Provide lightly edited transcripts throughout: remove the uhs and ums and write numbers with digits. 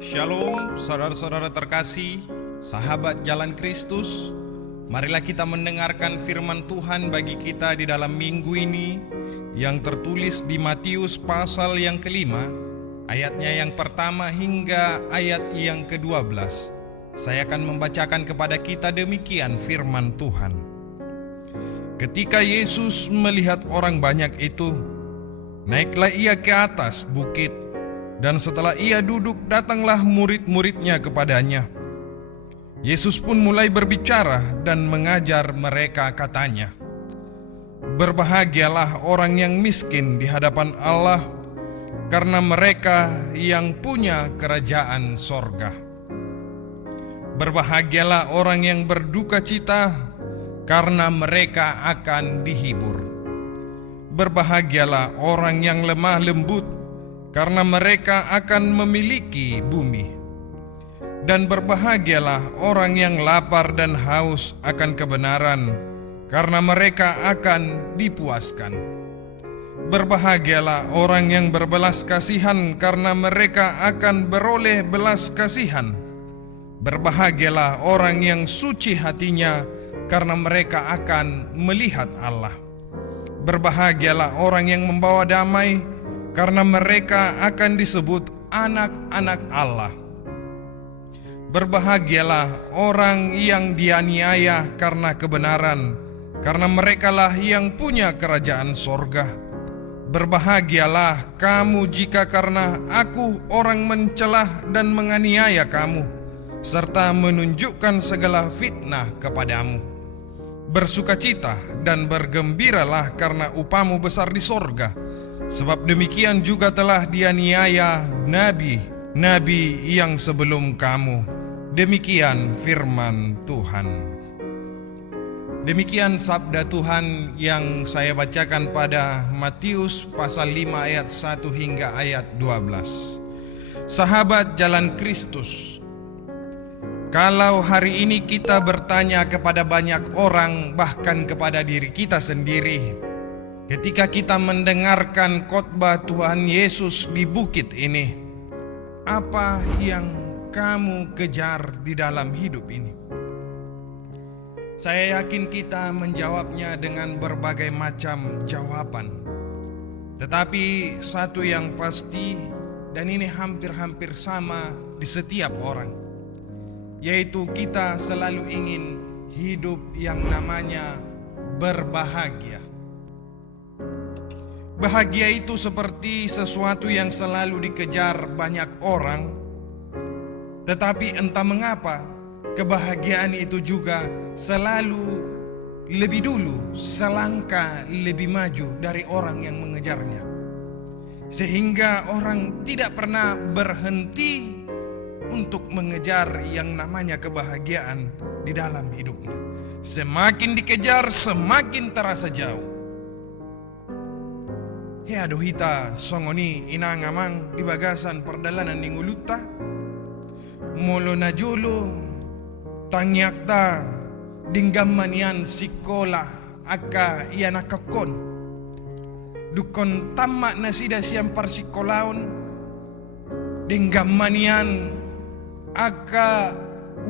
Shalom, saudara-saudara terkasih, sahabat Jalan Kristus. Marilah kita mendengarkan firman Tuhan bagi kita di dalam minggu ini yang tertulis di Matius pasal yang kelima, ayatnya yang pertama hingga ayat yang ke-12. Saya akan membacakan kepada kita demikian firman Tuhan. Ketika Yesus melihat orang banyak itu, naiklah ia ke atas bukit, dan setelah ia duduk, datanglah murid-muridnya kepadanya. Yesus pun mulai berbicara dan mengajar mereka, katanya, "Berbahagialah orang yang miskin di hadapan Allah, karena mereka yang punya kerajaan sorga. Berbahagialah orang yang berduka cita, karena mereka akan dihibur. Berbahagialah orang yang lemah lembut, karena mereka akan memiliki bumi. Dan berbahagialah orang yang lapar dan haus akan kebenaran, karena mereka akan dipuaskan. Berbahagialah orang yang berbelas kasihan, karena mereka akan beroleh belas kasihan. Berbahagialah orang yang suci hatinya, karena mereka akan melihat Allah. Berbahagialah orang yang membawa damai, karena mereka akan disebut anak-anak Allah. Berbahagialah orang yang dianiaya karena kebenaran, karena merekalah yang punya kerajaan sorga. Berbahagialah kamu jika karena aku orang mencelah dan menganiaya kamu, serta menunjukkan segala fitnah kepadamu. Bersukacita dan bergembiralah, karena upamu besar di sorga. Sebab demikian juga telah dianiaya nabi-nabi yang sebelum kamu." Demikian firman Tuhan. Demikian sabda Tuhan yang saya bacakan pada Matius pasal 5 ayat 1 hingga ayat 12. Sahabat Jalan Kristus, kalau hari ini kita bertanya kepada banyak orang, bahkan kepada diri kita sendiri, ketika kita mendengarkan khotbah Tuhan Yesus di bukit ini, apa yang kamu kejar di dalam hidup ini? Saya yakin kita menjawabnya dengan berbagai macam jawaban. Tetapi satu yang pasti, dan ini hampir-hampir sama di setiap orang, yaitu kita selalu ingin hidup yang namanya berbahagia. Bahagia itu seperti sesuatu yang selalu dikejar banyak orang, tetapi entah mengapa kebahagiaan itu juga selalu lebih dulu, selangkah lebih maju dari orang yang mengejarnya. Sehingga orang tidak pernah berhenti untuk mengejar yang namanya kebahagiaan di dalam hidupnya. Semakin dikejar, semakin terasa jauh. Ya dohita songoni inangamang di bagasan perdalanan ninguluta, molo na jolo tangyakta dinggamanian sikola aka iyan akakon dukon tamak na sida siyang parsikolaon dinggamanian aka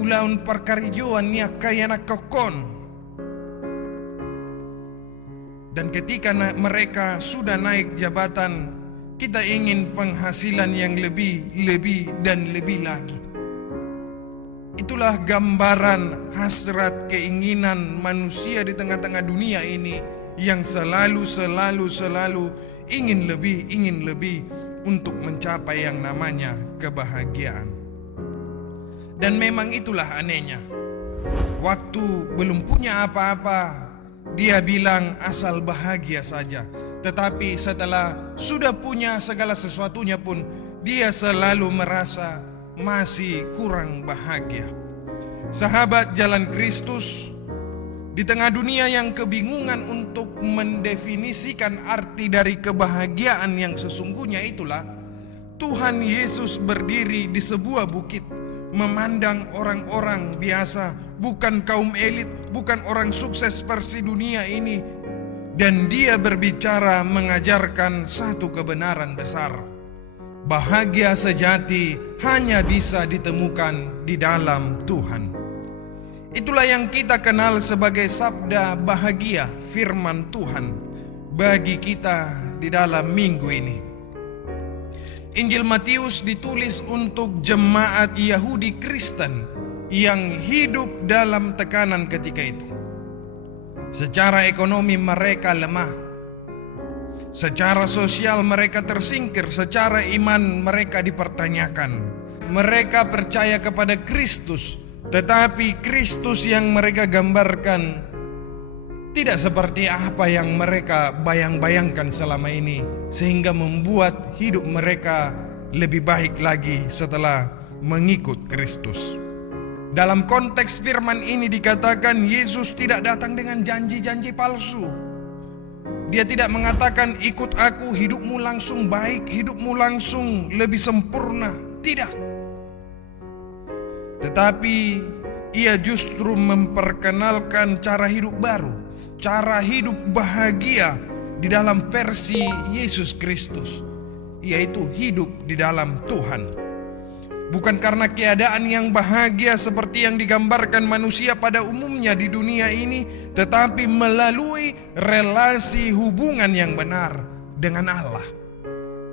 ulaun parkarijuan niya kaya nakakon. Dan ketika mereka sudah naik jabatan, kita ingin penghasilan yang lebih dan lebih lagi. Itulah gambaran hasrat keinginan manusia di tengah-tengah dunia ini, yang selalu ingin lebih untuk mencapai yang namanya kebahagiaan. Dan memang itulah anehnya. Waktu belum punya apa-apa, dia bilang asal bahagia saja. Tetapi setelah sudah punya segala sesuatunya pun, dia selalu merasa masih kurang bahagia. Sahabat Jalan Kristus, di tengah dunia yang kebingungan untuk mendefinisikan arti dari kebahagiaan yang sesungguhnya, itulah Tuhan Yesus berdiri di sebuah bukit, memandang orang-orang biasa, bukan kaum elit, bukan orang sukses versi dunia ini, dan dia berbicara mengajarkan satu kebenaran besar, bahagia sejati hanya bisa ditemukan di dalam Tuhan. Itulah yang kita kenal sebagai sabda bahagia firman Tuhan bagi kita di dalam minggu ini. Injil Matius ditulis untuk jemaat Yahudi Kristen yang hidup dalam tekanan ketika itu. Secara ekonomi mereka lemah, secara sosial mereka tersingkir, secara iman mereka dipertanyakan. Mereka percaya kepada Kristus, tetapi Kristus yang mereka gambarkan tidak seperti apa yang mereka bayang-bayangkan selama ini, sehingga membuat hidup mereka lebih baik lagi setelah mengikut Kristus. Dalam konteks firman ini dikatakan Yesus tidak datang dengan janji-janji palsu. Dia tidak mengatakan ikut aku hidupmu langsung baik, hidupmu langsung lebih sempurna. Tidak. Tetapi ia justru memperkenalkan cara hidup baru, cara hidup bahagia di dalam versi Yesus Kristus, yaitu hidup di dalam Tuhan. Bukan karena keadaan yang bahagia seperti yang digambarkan manusia pada umumnya di dunia ini, tetapi melalui relasi hubungan yang benar dengan Allah.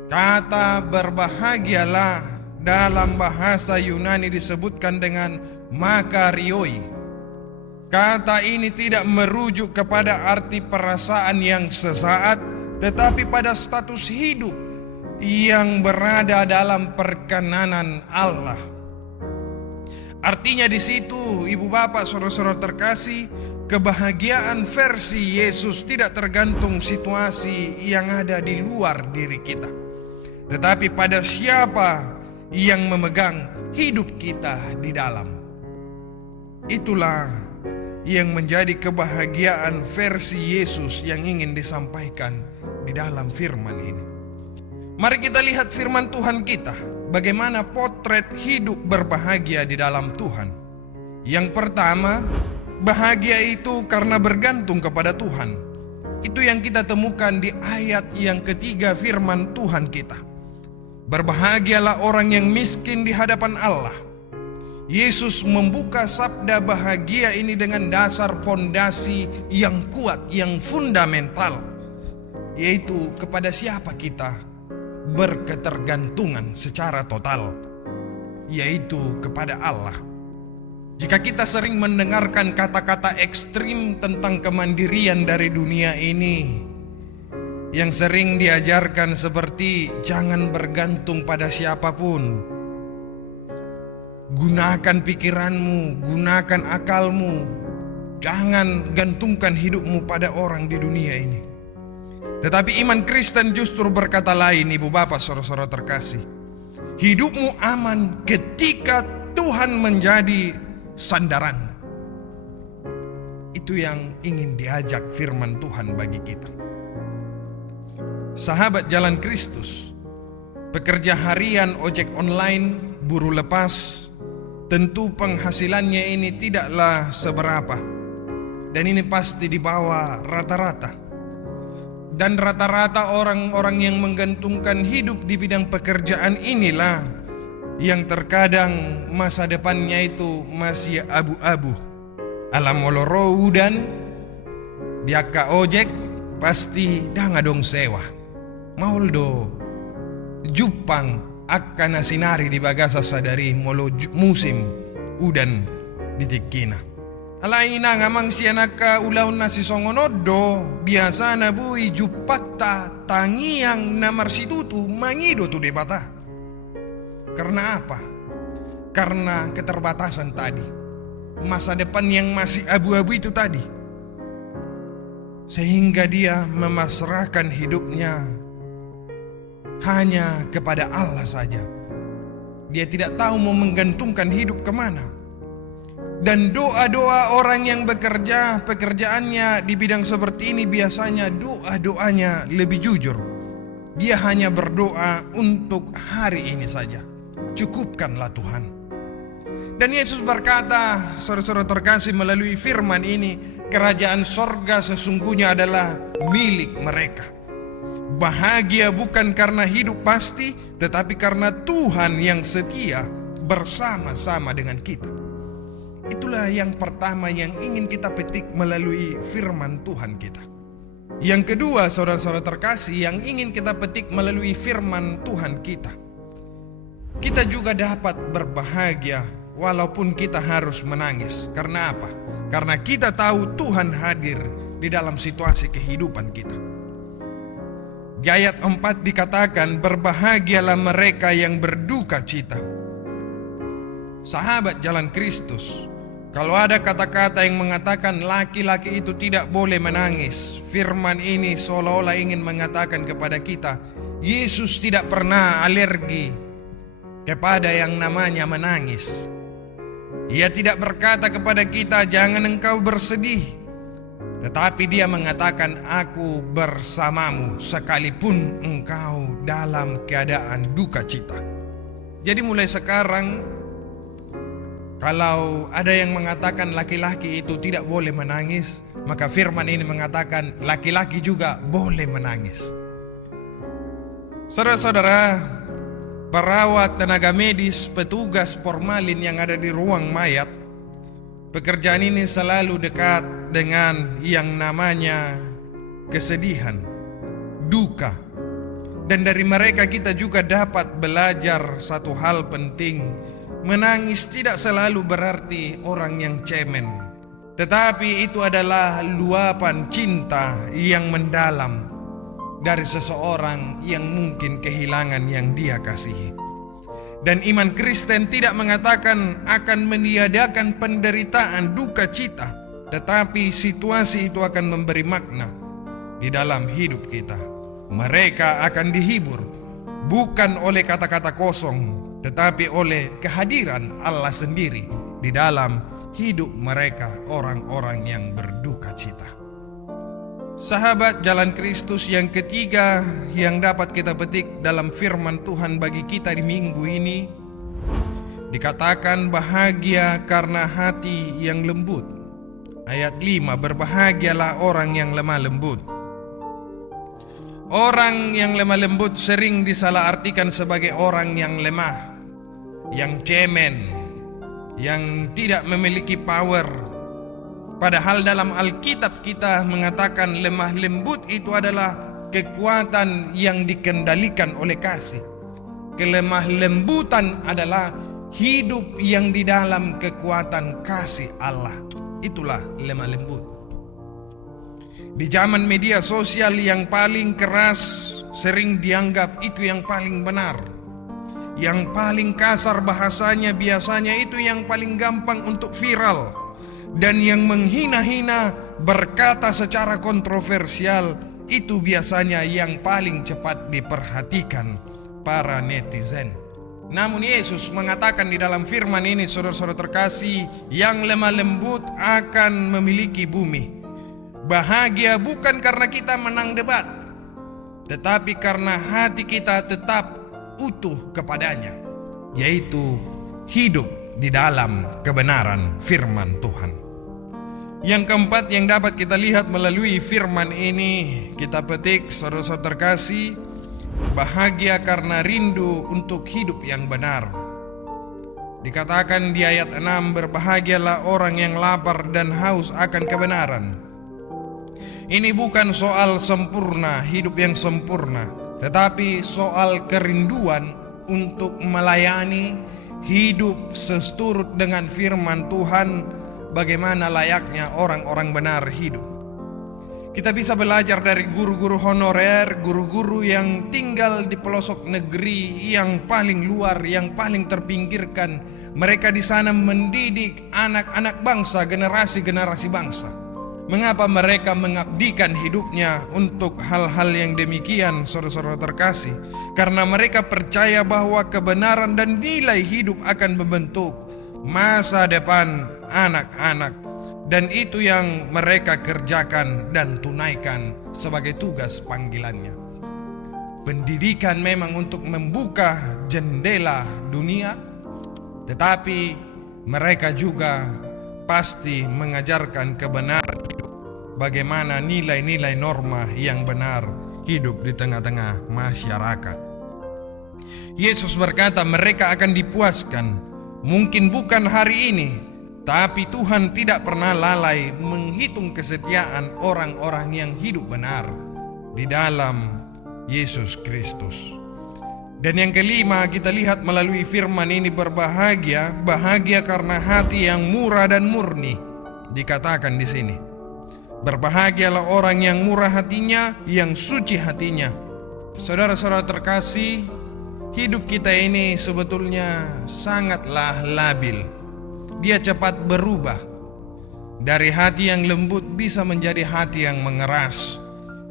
Kata berbahagialah dalam bahasa Yunani disebutkan dengan makarioi. Kata ini tidak merujuk kepada arti perasaan yang sesaat, tetapi pada status hidup yang berada dalam perkenanan Allah. Artinya di situ, ibu bapak, saudara-saudara terkasih, kebahagiaan versi Yesus tidak tergantung situasi yang ada di luar diri kita, tetapi pada siapa yang memegang hidup kita di dalam. Itulah yang menjadi kebahagiaan versi Yesus yang ingin disampaikan di dalam firman ini. Mari kita lihat firman Tuhan kita, bagaimana potret hidup berbahagia di dalam Tuhan. Yang pertama, bahagia itu karena bergantung kepada Tuhan. Itu yang kita temukan di ayat yang ketiga firman Tuhan kita. Berbahagialah orang yang miskin di hadapan Allah. Yesus membuka sabda bahagia ini dengan dasar fondasi yang kuat, yang fundamental, yaitu kepada siapa kita berketergantungan secara total, yaitu kepada Allah. Jika kita sering mendengarkan kata-kata ekstrim tentang kemandirian dari dunia ini, yang sering diajarkan seperti jangan bergantung pada siapapun, gunakan pikiranmu, gunakan akalmu, jangan gantungkan hidupmu pada orang di dunia ini. Tetapi iman Kristen justru berkata lain, ibu bapak, saudara-saudara terkasih. Hidupmu aman ketika Tuhan menjadi sandaran. Itu yang ingin diajak firman Tuhan bagi kita. Sahabat jalan Kristus, pekerja harian ojek online, buruh lepas, tentu penghasilannya ini tidaklah seberapa, dan ini pasti di bawah rata-rata. Dan rata-rata orang-orang yang menggantungkan hidup di bidang pekerjaan inilah yang terkadang masa depannya itu masih abu-abu. Alam moloro dan diaka ojek pasti dangadong sewa. Mauldo Jupang akan nasinari di bagasa sadari molo musim udan di tikina. Alaina ngamang sianaka ulaw na si songonodo biasa na bui jupakta tangiang na marsitutu mangido tu debata. Karena apa? Karena keterbatasan tadi, masa depan yang masih abu-abu itu tadi, sehingga dia memasrahkan hidupnya hanya kepada Allah saja. Dia tidak tahu mau menggantungkan hidup kemana. Dan doa-doa orang yang bekerja, pekerjaannya di bidang seperti ini biasanya doa-doanya lebih jujur. Dia hanya berdoa untuk hari ini saja. Cukupkanlah Tuhan. Dan Yesus berkata, saudara-saudara terkasih, melalui firman ini, kerajaan sorga sesungguhnya adalah milik mereka. Bahagia bukan karena hidup pasti, tetapi karena Tuhan yang setia bersama-sama dengan kita. Itulah yang pertama yang ingin kita petik melalui firman Tuhan kita. Yang kedua, saudara-saudara terkasih, yang ingin kita petik melalui firman Tuhan kita, kita juga dapat berbahagia walaupun kita harus menangis. Karena apa? Karena kita tahu Tuhan hadir di dalam situasi kehidupan kita. Di ayat 4 dikatakan, berbahagialah mereka yang berduka cita. Sahabat jalan Kristus, kalau ada kata-kata yang mengatakan laki-laki itu tidak boleh menangis, firman ini seolah-olah ingin mengatakan kepada kita, Yesus tidak pernah alergi kepada yang namanya menangis. Ia tidak berkata kepada kita, jangan engkau bersedih. Tetapi dia mengatakan, aku bersamamu sekalipun engkau dalam keadaan duka cita. Jadi mulai sekarang, kalau ada yang mengatakan laki-laki itu tidak boleh menangis, maka firman ini mengatakan laki-laki juga boleh menangis. Saudara-saudara, perawat, tenaga medis, petugas formalin yang ada di ruang mayat, pekerjaan ini selalu dekat dengan yang namanya kesedihan, duka. Dan dari mereka kita juga dapat belajar satu hal penting. Menangis tidak selalu berarti orang yang cemen, tetapi itu adalah luapan cinta yang mendalam dari seseorang yang mungkin kehilangan yang dia kasihi. Dan iman Kristen tidak mengatakan akan meniadakan penderitaan, duka cita, tetapi situasi itu akan memberi makna di dalam hidup kita. Mereka akan dihibur bukan oleh kata-kata kosong, tetapi oleh kehadiran Allah sendiri di dalam hidup mereka, orang-orang yang berduka cita. Sahabat jalan Kristus, yang ketiga yang dapat kita petik dalam firman Tuhan bagi kita di minggu ini, dikatakan bahagia karena hati yang lembut. Ayat 5, berbahagialah orang yang lemah lembut. Orang yang lemah lembut sering disalahartikan sebagai orang yang lemah, yang cemen, yang tidak memiliki power. Padahal dalam Alkitab kita mengatakan lemah lembut itu adalah kekuatan yang dikendalikan oleh kasih. Kelemah lembutan adalah hidup yang di dalam kekuatan kasih Allah. Itulah lemah lembut. Di zaman media sosial yang paling keras sering dianggap itu yang paling benar. Yang paling kasar bahasanya biasanya itu yang paling gampang untuk viral. Dan yang menghina-hina, berkata secara kontroversial, itu biasanya yang paling cepat diperhatikan para netizen. Namun Yesus mengatakan di dalam firman ini, saudara-saudara terkasih, yang lemah lembut akan memiliki bumi. Bahagia bukan karena kita menang debat, tetapi karena hati kita tetap utuh kepadanya, yaitu hidup di dalam kebenaran firman Tuhan. Yang keempat yang dapat kita lihat melalui firman ini, kita petik, saudara-saudara terkasih, bahagia karena rindu untuk hidup yang benar. Dikatakan di ayat 6, berbahagialah orang yang lapar dan haus akan kebenaran. Ini bukan soal sempurna, hidup yang sempurna, tetapi soal kerinduan untuk melayani, hidup seturut dengan firman Tuhan, bagaimana layaknya orang-orang benar hidup. Kita bisa belajar dari guru-guru honorer, guru-guru yang tinggal di pelosok negeri yang paling luar, yang paling terpinggirkan. Mereka di sana mendidik anak-anak bangsa, generasi-generasi bangsa. Mengapa mereka mengabdikan hidupnya untuk hal-hal yang demikian, saudara-saudara terkasih? Karena mereka percaya bahwa kebenaran dan nilai hidup akan membentuk masa depan anak-anak. Dan itu yang mereka kerjakan dan tunaikan sebagai tugas panggilannya. Pendidikan memang untuk membuka jendela dunia, tetapi mereka juga pasti mengajarkan kebenaran hidup. Bagaimana nilai-nilai norma yang benar hidup di tengah-tengah masyarakat. Yesus berkata mereka akan dipuaskan, mungkin bukan hari ini, tapi Tuhan tidak pernah lalai menghitung kesetiaan orang-orang yang hidup benar di dalam Yesus Kristus. Dan yang kelima, kita lihat melalui firman ini bahagia karena hati yang murah dan murni. Dikatakan di sini, berbahagialah orang yang murah hatinya, yang suci hatinya. Saudara-saudara terkasih, hidup kita ini sebetulnya sangatlah labil. Dia cepat berubah. Dari hati yang lembut bisa menjadi hati yang mengeras.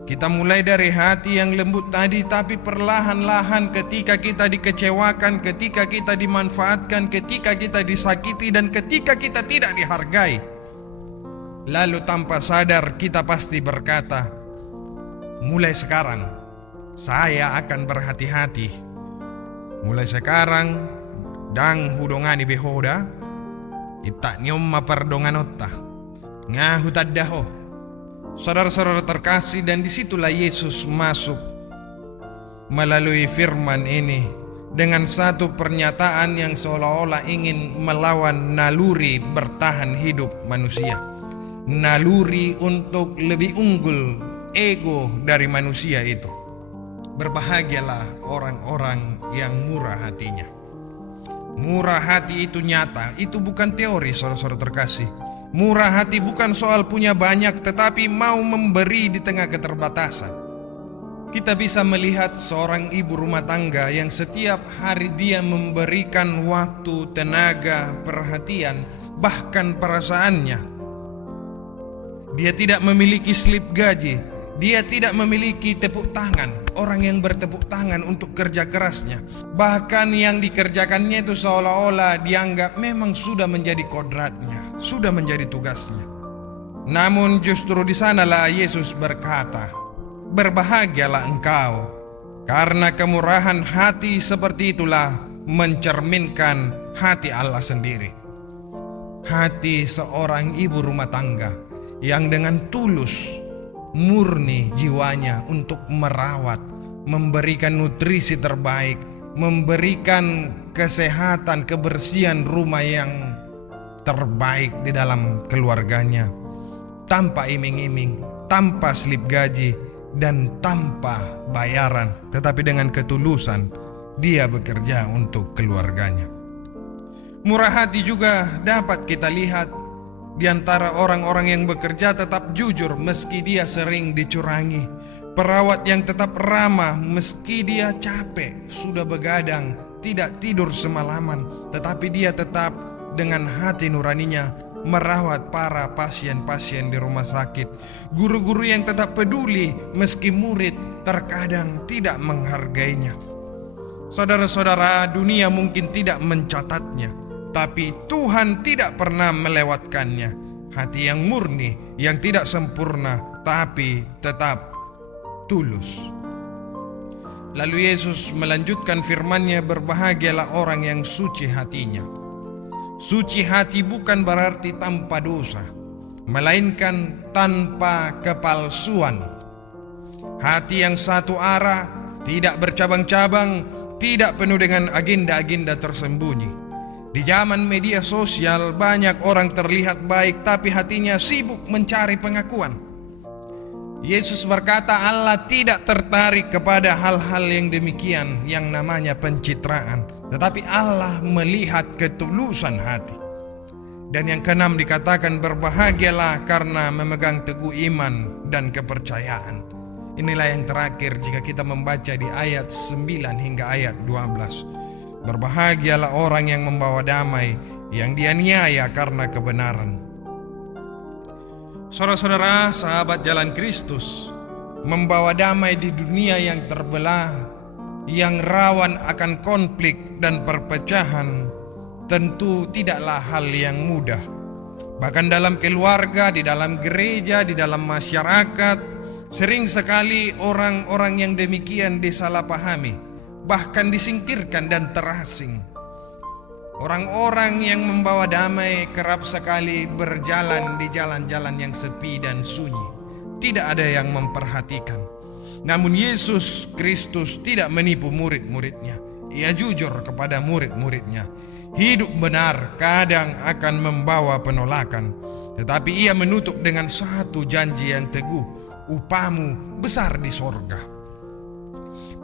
Kita mulai dari hati yang lembut tadi, tapi perlahan-lahan ketika kita dikecewakan, ketika kita dimanfaatkan, ketika kita disakiti, dan ketika kita tidak dihargai, lalu tanpa sadar kita pasti berkata, mulai sekarang saya akan berhati-hati. Mulai sekarang dang hudongani behoda itak nyomma perdonganotta ngahu taddaho. Saudara-saudara terkasih, dan disitulah Yesus masuk melalui firman ini dengan satu pernyataan yang seolah-olah ingin melawan naluri bertahan hidup manusia, naluri untuk lebih unggul ego dari manusia itu. Berbahagialah orang-orang yang murah hatinya. Murah hati itu nyata, itu bukan teori, saudara-saudara terkasih. Murah hati bukan soal punya banyak, tetapi mau memberi di tengah keterbatasan. Kita bisa melihat seorang ibu rumah tangga yang setiap hari dia memberikan waktu, tenaga, perhatian, bahkan perasaannya. Dia tidak memiliki slip gaji, dia tidak memiliki tepuk tangan, orang yang bertepuk tangan untuk kerja kerasnya. Bahkan yang dikerjakannya itu seolah-olah dianggap memang sudah menjadi kodratnya, sudah menjadi tugasnya. Namun justru di sanalah Yesus berkata, berbahagialah engkau, karena kemurahan hati seperti itulah mencerminkan hati Allah sendiri. Hati seorang ibu rumah tangga yang dengan tulus, murni jiwanya untuk merawat, memberikan nutrisi terbaik, memberikan kesehatan, kebersihan rumah yang terbaik di dalam keluarganya, tanpa iming-iming, tanpa slip gaji, dan tanpa bayaran, tetapi dengan ketulusan dia bekerja untuk keluarganya. Murah hati juga dapat kita lihat di antara orang-orang yang bekerja tetap jujur meski dia sering dicurangi. Perawat yang tetap ramah meski dia capek, sudah begadang, tidak tidur semalaman, tetapi dia tetap dengan hati nuraninya merawat para pasien-pasien di rumah sakit. Guru-guru yang tetap peduli meski murid terkadang tidak menghargainya. Saudara-saudara, dunia mungkin tidak mencatatnya, tapi Tuhan tidak pernah melewatkannya. Hati yang murni, yang tidak sempurna, tapi tetap tulus. Lalu Yesus melanjutkan firman-Nya, berbahagialah orang yang suci hatinya. Suci hati bukan berarti tanpa dosa, melainkan tanpa kepalsuan. Hati yang satu arah, tidak bercabang-cabang, tidak penuh dengan agenda-agenda tersembunyi. Di zaman media sosial banyak orang terlihat baik, tapi hatinya sibuk mencari pengakuan. Yesus berkata Allah tidak tertarik kepada hal-hal yang demikian yang namanya pencitraan, tetapi Allah melihat ketulusan hati. Dan yang keenam dikatakan berbahagialah karena memegang teguh iman dan kepercayaan. Inilah yang terakhir jika kita membaca di ayat 9 hingga ayat 12. Berbahagialah orang yang membawa damai, yang dianiaya karena kebenaran. Saudara-saudara, sahabat jalan Kristus, membawa damai di dunia yang terbelah, yang rawan akan konflik dan perpecahan, tentu tidaklah hal yang mudah. Bahkan dalam keluarga, di dalam gereja, di dalam masyarakat, sering sekali orang-orang yang demikian disalahpahami, bahkan disingkirkan dan terasing. Orang-orang yang membawa damai kerap sekali berjalan di jalan-jalan yang sepi dan sunyi. Tidak ada yang memperhatikan. Namun Yesus Kristus tidak menipu murid-muridnya. Ia jujur kepada murid-muridnya. Hidup benar kadang akan membawa penolakan, tetapi ia menutup dengan satu janji yang teguh, upamu besar di sorga.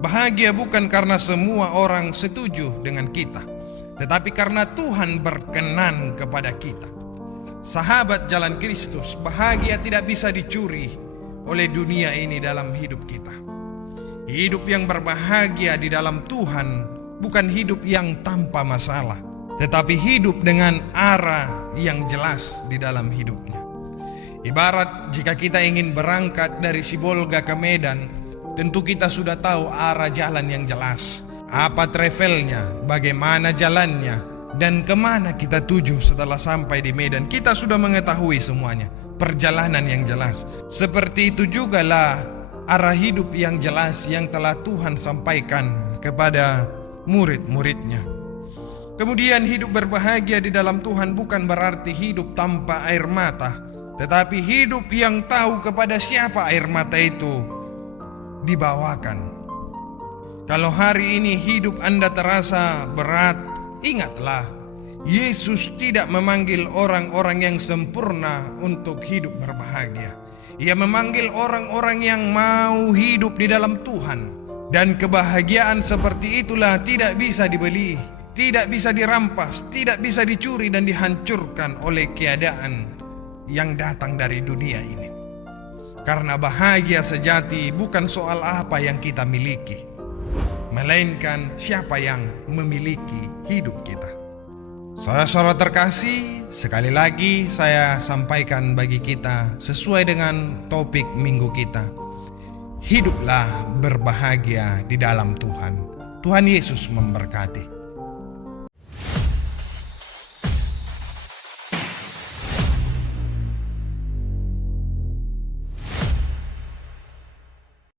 Bahagia bukan karena semua orang setuju dengan kita, tetapi karena Tuhan berkenan kepada kita. Sahabat jalan Kristus, bahagia tidak bisa dicuri oleh dunia ini dalam hidup kita. Hidup yang berbahagia di dalam Tuhan bukan hidup yang tanpa masalah, tetapi hidup dengan arah yang jelas di dalam hidupnya. Ibarat jika kita ingin berangkat dari Sibolga ke Medan, tentu kita sudah tahu arah jalan yang jelas, apa travelnya, bagaimana jalannya, dan kemana kita tuju setelah sampai di Medan. Kita sudah mengetahui semuanya, perjalanan yang jelas. Seperti itu jugalah arah hidup yang jelas yang telah Tuhan sampaikan kepada murid-muridnya. Kemudian hidup berbahagia di dalam Tuhan bukan berarti hidup tanpa air mata, tetapi hidup yang tahu kepada siapa air mata itu dibawakan. Kalau hari ini hidup Anda terasa berat, ingatlah, Yesus tidak memanggil orang-orang yang sempurna untuk hidup berbahagia. Ia memanggil orang-orang yang mau hidup di dalam Tuhan. Dan kebahagiaan seperti itulah tidak bisa dibeli, tidak bisa dirampas, tidak bisa dicuri dan dihancurkan oleh keadaan yang datang dari dunia ini. Karena bahagia sejati bukan soal apa yang kita miliki, melainkan siapa yang memiliki hidup kita. Saudara-saudara terkasih, sekali lagi saya sampaikan bagi kita sesuai dengan topik minggu kita. Hiduplah berbahagia di dalam Tuhan. Tuhan Yesus memberkati.